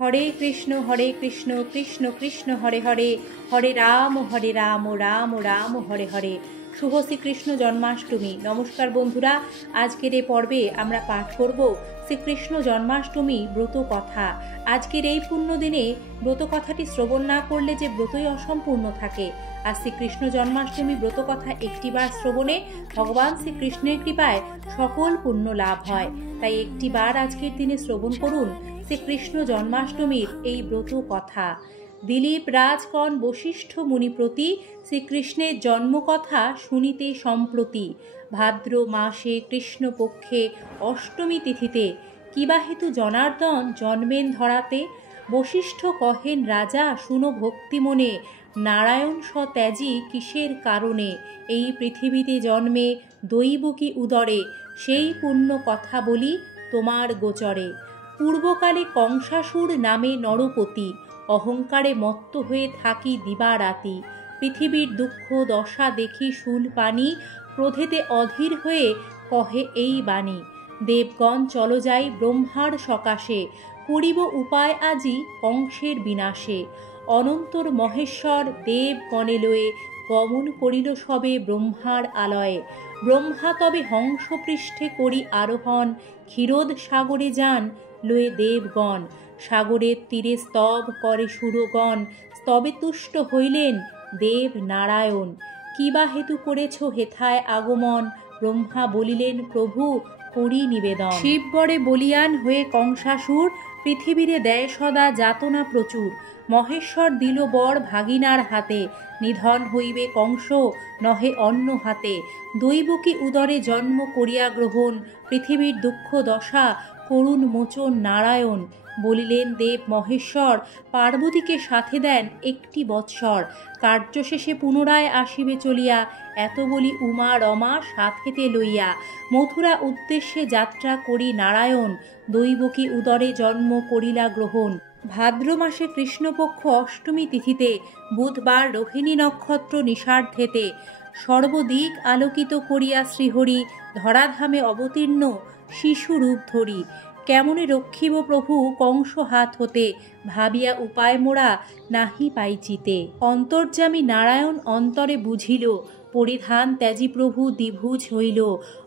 হরে কৃষ্ণ কৃষ্ণ কৃষ্ণ হরে হরে, হরে রাম রাম রাম হরে হরে। শুভ শ্রীকৃষ্ণ জন্মাষ্টমী। নমস্কার বন্ধুরা, আজকের এই পর্বে আমরা পাঠ করব শ্রীকৃষ্ণ জন্মাষ্টমী ব্রত কথা। আজকের এই পুণ্য দিনে ব্রত কথাটি শ্রবণ না করলে যে ব্রতই অসম্পূর্ণ থাকে। আর শ্রীকৃষ্ণ জন্মাষ্টমী ব্রত কথা একটিবার শ্রবণে ভগবান শ্রীকৃষ্ণের কৃপায় সকল পুণ্য লাভ হয়। তাই একটিবার আজকের দিনে শ্রবণ করুন শ্রীকৃষ্ণ জন্মাষ্টমীর এই ব্রত কথা। দিলীপ রাজগণ বশিষ্ঠ মুনিপ্রতি শ্রীকৃষ্ণের জন্মকথা শুনিতে সম্প্রতি। ভাদ্র মাসে কৃষ্ণপক্ষে অষ্টমী তিথিতে কিবা হেতু জনার্দন জন্মেন ধরাতে। বশিষ্ঠ কহেন রাজা শুনো ভক্তি মনে, নারায়ণ সত্যাজি কিসের কারণে এই পৃথিবীতে জন্মে দৈবকী উদরে, সেই পুণ্য কথা বলি তোমার গোচরে। পূর্বকালে কংসাসুর নামে নরপতি, অহংকারে মত্ত হয়ে থাকি দিবারাতি। পৃথিবীর দুঃখ দশা দেখি শুল পানি, ক্রোধেতে অধীর হয়ে কহে এই বাণী। দেবগণ চলো যাই ব্রহ্মার সকাশে, করিব উপায় আজি কংসের বিনাশে। অনন্তর মহেশ্বর দেবগণে লয়ে, গমন করিল সবে ব্রহ্মার আলয়ে। ব্রহ্মা তবে হংসপৃষ্ঠে করি আরোহণ, ক্ষীরোদ সাগরে যান লয়ে দেবগণ। সাগরের তীরে স্তব করে সুরগণ, স্তবে তুষ্ট হইলেন দেব নারায়ণ। কিবা হেতু করেছ হেথায় আগমন, ব্রহ্মা বলিলেন প্রভু করি নিবেদন। শিববরে বলিয়ান হয়ে কংসাসুর, পৃথিবীরে দেয় সদা যাতনা প্রচুর। মহেশ্বর দিল বর ভাগিনার হাতে, নিধন হইবে কংস নহে অন্য হাতে। দৈবকী উদরে জন্ম করিয়া গ্রহণ, পৃথিবীর দুঃখ দশা করুণ মোচন নারায়ণ। বলিলেন দেব মহেশ্বর, পার্বতীকে সাথে দেন একটি বৎসর। কার্য শেষে পুনরায় আসিবে চলিয়া, এত বলি উমা রমা সাথেতে লইয়া। মথুরা উদ্দেশ্যে যাত্রা করি নারায়ণ, দৈবকী উদরে জন্ম করিলা গ্রহণ। ভাদ্র মাসে কৃষ্ণপক্ষ অষ্টমী তিথিতে, বুধবার রোহিণী নক্ষত্র নিষার্ধেতে, সর্বদিক আলোকিত করিয়া শ্রীহরি, ধরাধামে অবতীর্ণ শিশুরূপ ধরি। কেমনে রক্ষিব প্রভু কংস হাত হতে, ভাবিয়া উপায় মোরা নাহি পাইচিতে। অন্তর্যামী নারায়ণ অন্তরে বুঝিল, পরিধান ত্যাজি প্রভু দ্বিভুজ হইল।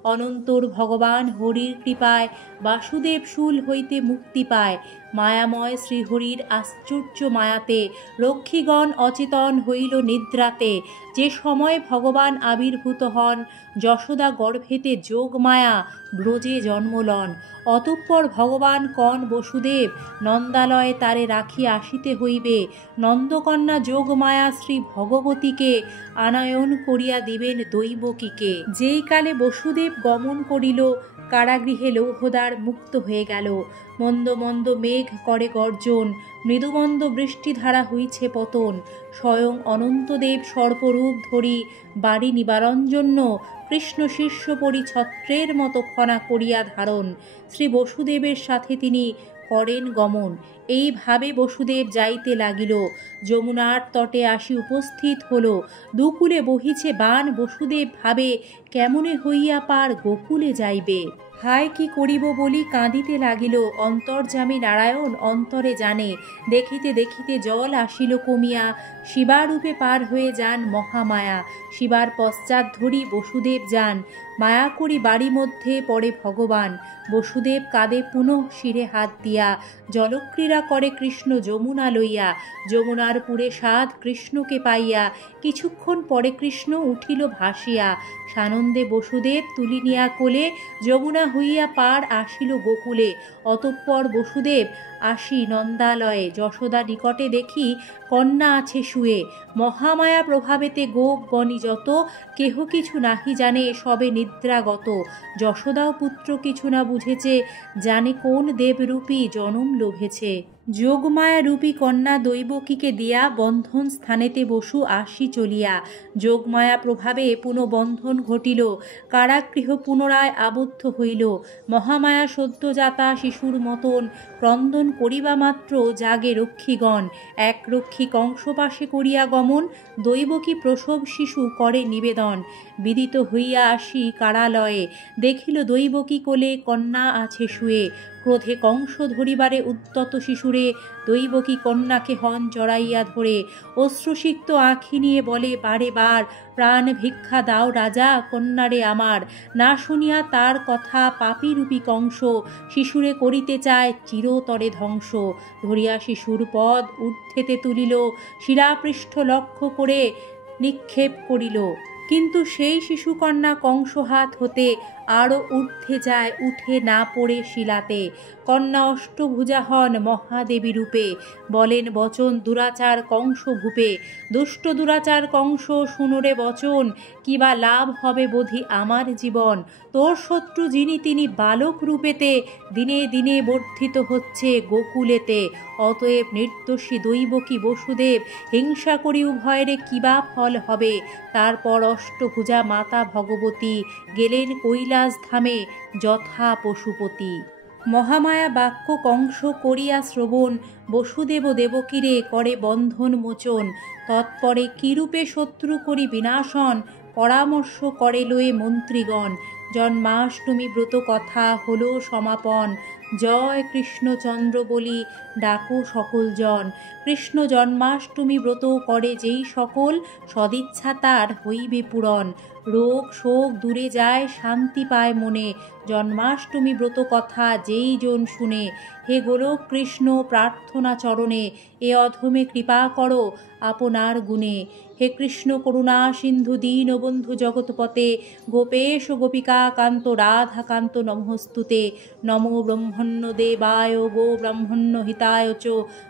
অনন্তর ভগবান হরির কৃপায়, বাসুদেব শূল হইতে মুক্তি পায়। মায়াময় শ্রীহরির আশ্চর্য মায়াতে, রক্ষীগণ অচেতন হইল নিদ্রাতে। যে সময় ভগবান আবির্ভূত হন, যশোদা গর্ভেতে যোগ মায়া ব্রজে জন্মলন। অতঃপর ভগবান কন বসুদেব, নন্দালয়ে তারে রাখি আসিতে হইবে। নন্দকন্যা যোগমায়া শ্রী ভগবতীকে, আনয়ন করিয়া দিবেন দৈবকীকে। যেই কালে বসুদেব গমন করিল, কারাগৃহে লৌহদ্বার মুক্ত হয়ে গেল। মন্দ মন্দ মেঘ করে গর্জন, মৃদুমন্দ বৃষ্টিধারা হইছে পতন। স্বয়ং অনন্তদেব সর্পরূপ ধরি, বাড়ি নিবারণ জন্য কৃষ্ণ শীর্ষ পরি ছত্রের মতো ফনা করিয়া ধারণ। শ্রী বসুদেবের সাথে তিনি করেন গমন। এইভাবে বসুদেব যাইতে লাগিল, যমুনার তটে আসি উপস্থিত হল। দুকুলে বহিছে বান, বসুদেব ভাবে কেমনে হইয়া পার গোকুলে যাইবে। হায় কি করিব বলি কাঁদিতে লাগিল, অন্তর্যামী নারায়ণ অন্তরে জানে। দেখিতে দেখিতে জল আসিল কমিয়া, শিবারূপে পার হয়ে যান মহামায়া। শিবার পশ্চাৎ ধরি বসুদেব যান, মায়া করি বাড়ি মধ্যে পড়ে ভগবান। বসুদেব কাঁদে পুনঃ শিরে হাত দিয়া, জলক্রীড়া করে কৃষ্ণ যমুনা লইয়া। যমুনার পুরে সাধ কৃষ্ণকে পাইয়া, কিছুক্ষণ পরে কৃষ্ণ উঠিল ভাসিয়া। সানন্দে বসুদেব তুলিনিয়া কোলে, যমুনা হইয়া পার আসিল গোকুলে। অতঃপর বসুদেব আসি নন্দালয়ে, যশোদা নিকটে দেখি কন্যা আছে শুয়ে। মহামায়া প্রভাবেতে গোপগণী যত, কেহ কিছু নাহি জানে সবে নিদ্রাগত। যশোদাও পুত্র কিছু না বুঝেছে, জানে কোন দেবরূপী জনম লোভেছে। যোগমায়া রূপী কন্যা দৈবকীকে দিয়া, বন্ধন স্থানেতে বসু আসি চলিয়া। যোগমায়া প্রভাবে পুনঃ বন্ধন ঘটিল, কারাগৃহ পুনরায় আবদ্ধ হইল। মহামায়া সদ্যজাতা শিশুর মতন, ক্রন্দন করিবা মাত্র জাগে রক্ষীগণ। এক রক্ষী কংসপাশে করিয়া গমন, দৈবকী প্রসব শিশু করে নিবেদন। বিদিত হইয়া আসি কারালয়ে, দেখিল দৈবকী কোলে কন্যা আছে শুয়ে। ক্রোধে কংস ধরিবারে উদ্যত শিশুরে দৈবকী কন্যাকে হন জড়াইয়া ধরে অশ্রুসিক্ত আঁখি নিয়ে বলে বারে বার, প্রাণ ভিক্ষা দাও রাজা কন্যারে আমার। না শুনিয়া তার কথা পাপীরূপী কংস শিশুরে করিতে চায় চিরতরে ধ্বংস। ধরিয়া শিশুর পদ ঊর্ধ্বেতে তুলিল, শিরাপৃষ্ঠ লক্ষ্য করে নিক্ষেপ করিল। কিন্তু সেই শিশুকন্যা কংস হাত হতে আরও ঊর্ধ্বে যায়, উঠে না পড়ে শিলাতে। কন্যা অষ্টভুজা হন মহাদেবী রূপে, বলেন বচন দুরাচার কংস ভূপে। দুষ্ট দুরাচার কংস শুনোরে বচন, কিবা লাভ হবে বোধি আমার জীবন। তোর শত্রু যিনি তিনি বালক রূপেতে, দিনে দিনে বর্ধিত হচ্ছে গোকুলেতে। অতএব নির্দোষী দৈবকী বসুদেব, হিংসা করি উভয়েরে কিবা ফল হবে। তারপর অষ্টভুজা মাতা ভগবতী গেলেন কৈলাস ধামে যথা পশুপতি। মহামায়া বাক্য কংস করিয়া শ্রবণ, বসুদেব দেবকীরে করে বন্ধন মোচন। তৎপরে কিরূপে শত্রু করি বিনাশন, পরামর্শ করে লয়ে মন্ত্রীগণ। জন্মাষ্টমী ব্রত কথা হলো সমাপন, জয় কৃষ্ণচন্দ্র বলি ডাকো সকল জন। কৃষ্ণ জন্মাষ্টমী ব্রত করে যেই সকল, সদিচ্ছা তার হইবে পূরণ। রোগ শোক দূরে যায়, শান্তি পায় মনে, জন্মাষ্টমী ব্রত কথা যেই জন শুনে। হে গোলক কৃষ্ণ প্রার্থনা চরণে, এ অধমে কৃপা করো আপনার গুণে। হে কৃষ্ণ করুণা সিন্ধু দীনবন্ধু জগৎপতে, গোপেশ গোপিকা কান্ত রাধাকান্ত নমস্তুতে। নমো ব্রহ্মণ্য দেবায় গো ব্রাহ্মণ্য হিতায় চ,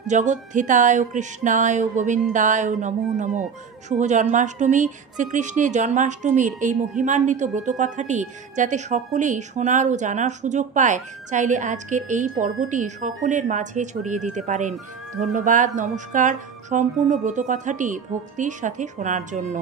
জগদ্ধিতায় কৃষ্ণায় গোবিন্দায় নমো নমো। শুভ জন্মাষ্টমী। শ্রীকৃষ্ণের জন্মাষ্টমীর এই মহিমান্বিত ব্রতকথাটি যাতে সকলেই শোনার ও জানার সুযোগ পায়, চাইলে আজকের এই পর্বটি সকলের মাঝে ছড়িয়ে দিতে পারেন। ধন্যবাদ, নমস্কার সম্পূর্ণ ব্রতকথাটি ভক্তির সাথে শোনার জন্য।